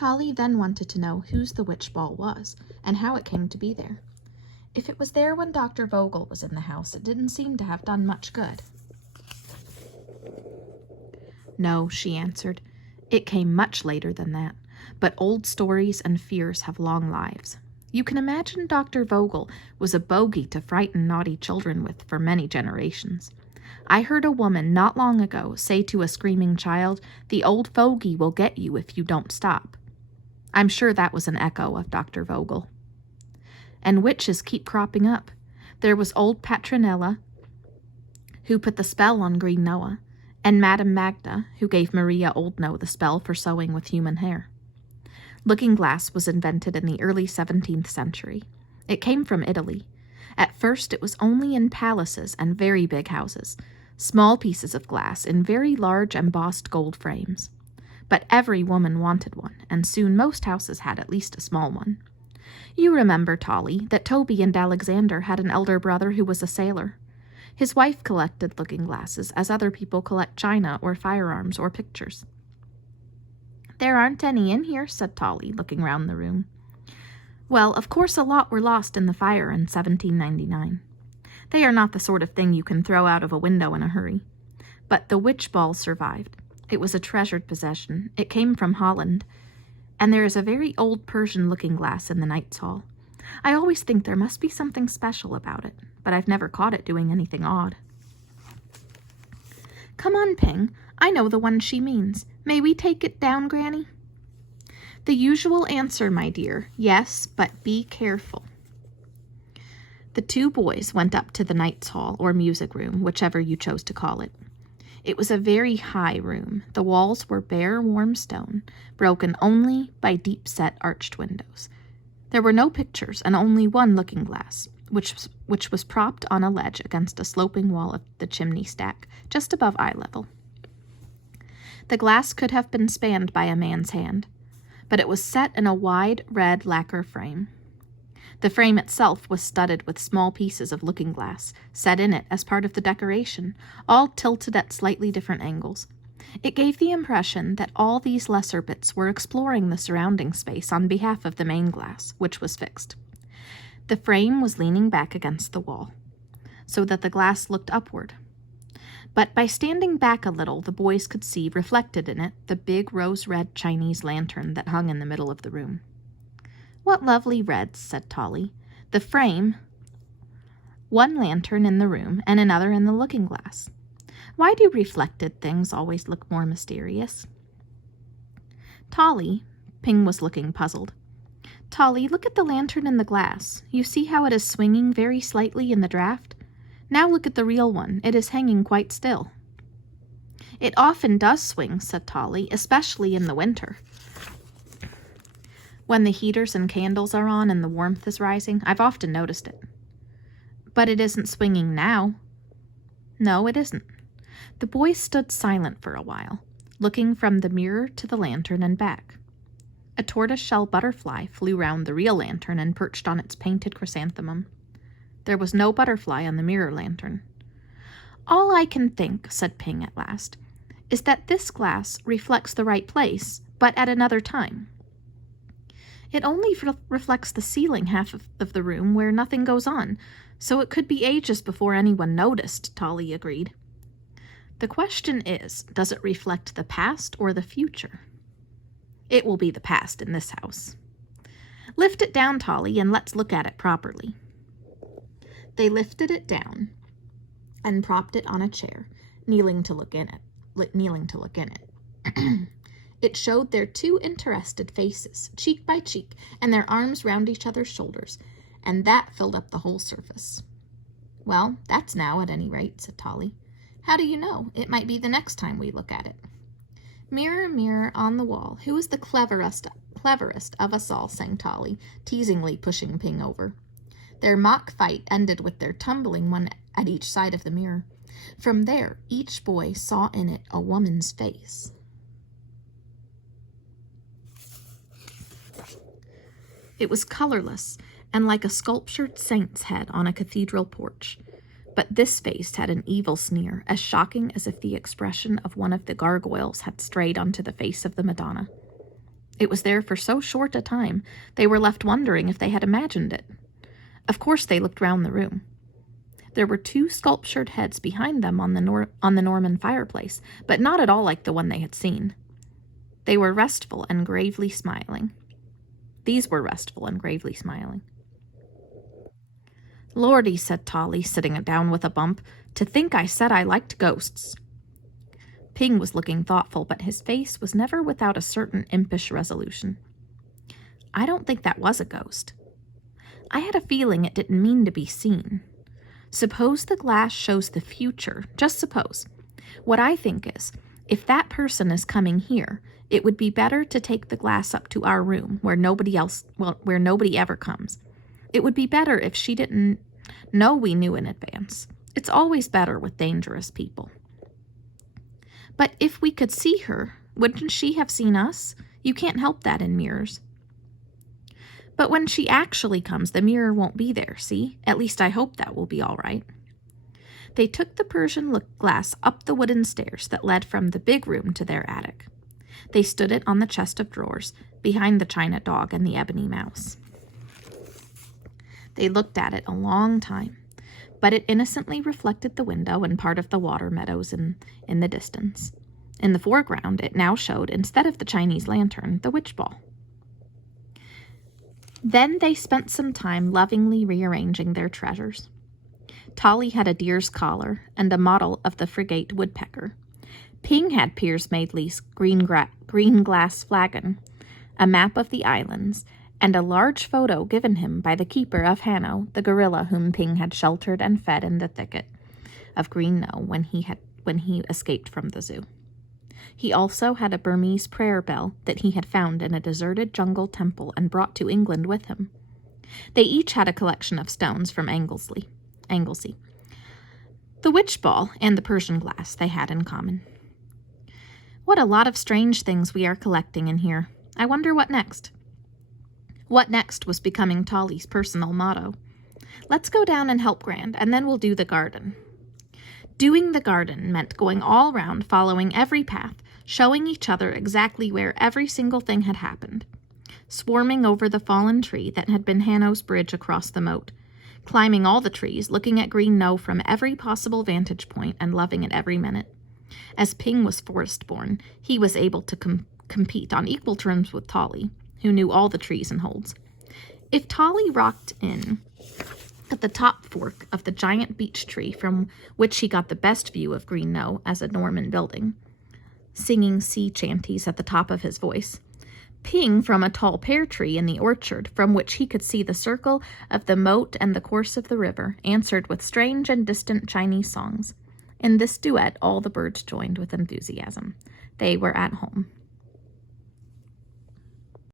Tolly then wanted to know whose the witch ball was, and how it came to be there. If it was there when Dr. Vogel was in the house, it didn't seem to have done much good. No, she answered. It came much later than that, but old stories and fears have long lives. You can imagine Dr. Vogel was a bogey to frighten naughty children with for many generations. I heard a woman not long ago say to a screaming child, "The old fogey will get you if you don't stop." I'm sure that was an echo of Dr. Vogel. And witches keep cropping up. There was old Petronella, who put the spell on Green Knowe, and Madame Magda, who gave Maria Old Knowe the spell for sewing with human hair. Looking glass was invented in the early 17th century. It came from Italy. At first it was only in palaces and very big houses, small pieces of glass in very large embossed gold frames. But every woman wanted one, and soon most houses had at least a small one. You remember, Tolly, that Toby and Alexander had an elder brother who was a sailor. His wife collected looking glasses, as other people collect china or firearms or pictures. There aren't any in here, said Tolly, looking round the room. Well, of course a lot were lost in the fire in 1799. They are not the sort of thing you can throw out of a window in a hurry. But the witch ball survived. It was a treasured possession. It came from Holland. And there is a very old Persian looking glass in the Knight's Hall. I always think there must be something special about it, but I've never caught it doing anything odd. Come on, Ping. I know the one she means. May we take it down, Granny? The usual answer, my dear. Yes, but be careful. The two boys went up to the Knight's Hall, or music room, whichever you chose to call it. It was a very high room. The walls were bare, warm stone, broken only by deep-set arched windows. There were no pictures, and only one looking-glass, which was propped on a ledge against a sloping wall of the chimney stack, just above eye level. The glass could have been spanned by a man's hand, but it was set in a wide red lacquer frame. The frame itself was studded with small pieces of looking-glass, set in it as part of the decoration, all tilted at slightly different angles. It gave the impression that all these lesser bits were exploring the surrounding space on behalf of the main glass, which was fixed. The frame was leaning back against the wall, so that the glass looked upward. But by standing back a little, the boys could see, reflected in it, the big rose-red Chinese lantern that hung in the middle of the room. What lovely reds, said Tolly. The frame, one lantern in the room, and another in the looking-glass. Why do reflected things always look more mysterious? Tolly, Ping was looking puzzled. Tolly, look at the lantern in the glass. You see how it is swinging very slightly in the draught? Now look at the real one. It is hanging quite still. It often does swing, said Tolly, especially in the winter. When the heaters and candles are on and the warmth is rising, I've often noticed it. But it isn't swinging now. No, it isn't. The boys stood silent for a while, looking from the mirror to the lantern and back. A tortoise-shell butterfly flew round the real lantern and perched on its painted chrysanthemum. There was no butterfly on the mirror lantern. All I can think, said Ping at last, is that this glass reflects the right place, but at another time. It only reflects the ceiling half of the room where nothing goes on, so it could be ages before anyone noticed, Tolly agreed. The question is, does it reflect the past or the future? It will be the past in this house. Lift it down, Tolly, and let's look at it properly. They lifted it down and propped it on a chair, kneeling to look in it. It showed their two interested faces, cheek by cheek, and their arms round each other's shoulders, and that filled up the whole surface. Well, that's now, at any rate, said Tolly. How do you know? It might be the next time we look at it. Mirror, mirror on the wall, who is the cleverest of us all, sang Tolly, teasingly pushing Ping over. Their mock fight ended with their tumbling one at each side of the mirror. From there, each boy saw in it a woman's face. It was colorless and like a sculptured saint's head on a cathedral porch. But this face had an evil sneer, as shocking as if the expression of one of the gargoyles had strayed onto the face of the Madonna. It was there for so short a time, they were left wondering if they had imagined it. Of course they looked round the room. There were 2 sculptured heads behind them on the Norman fireplace, but not at all like the one they had seen. They were restful and gravely smiling. These were restful and gravely smiling. "Lordy," said Tolly, sitting down with a bump, "to think I said I liked ghosts." Ping was looking thoughtful, but his face was never without a certain impish resolution. "I don't think that was a ghost. I had a feeling it didn't mean to be seen. Suppose the glass shows the future, just suppose. What I think is, if that person is coming here, it would be better to take the glass up to our room where nobody ever comes. It would be better if she didn't know we knew in advance. It's always better with dangerous people." "But if we could see her, wouldn't she have seen us? You can't help that in mirrors." "But when she actually comes, the mirror won't be there, see? At least I hope that will be all right." They took the Persian glass up the wooden stairs that led from the big room to their attic. They stood it on the chest of drawers, behind the china dog and the ebony mouse. They looked at it a long time, but it innocently reflected the window and part of the water meadows in the distance. In the foreground, it now showed, instead of the Chinese lantern, the witch ball. Then they spent some time lovingly rearranging their treasures. Tolly had a deer's collar and a model of the frigate woodpecker. Ping had Piers Madeley's green glass flagon, a map of the islands, and a large photo given him by the keeper of Hanno, the gorilla whom Ping had sheltered and fed in the thicket of Green Knowe when he escaped from the zoo. He also had a Burmese prayer bell that he had found in a deserted jungle temple and brought to England with him. They each had a collection of stones from Anglesey. The witch ball and the Persian glass they had in common. "What a lot of strange things we are collecting in here. I wonder what next?" What next was becoming Tolly's personal motto. "Let's go down and help Grand, and then we'll do the garden." Doing the garden meant going all round, following every path, showing each other exactly where every single thing had happened. Swarming over the fallen tree that had been Hanno's bridge across the moat. Climbing all the trees, looking at Green Knowe from every possible vantage point and loving it every minute. As Ping was forest-born, he was able to compete on equal terms with Tolly, who knew all the trees and holds. If Tolly rocked in at the top fork of the giant beech tree from which he got the best view of Green Knowe as a Norman building, singing sea chanties at the top of his voice, Ping from a tall pear tree in the orchard from which he could see the circle of the moat and the course of the river, answered with strange and distant Chinese songs. In this duet all the birds joined with enthusiasm. They were at home.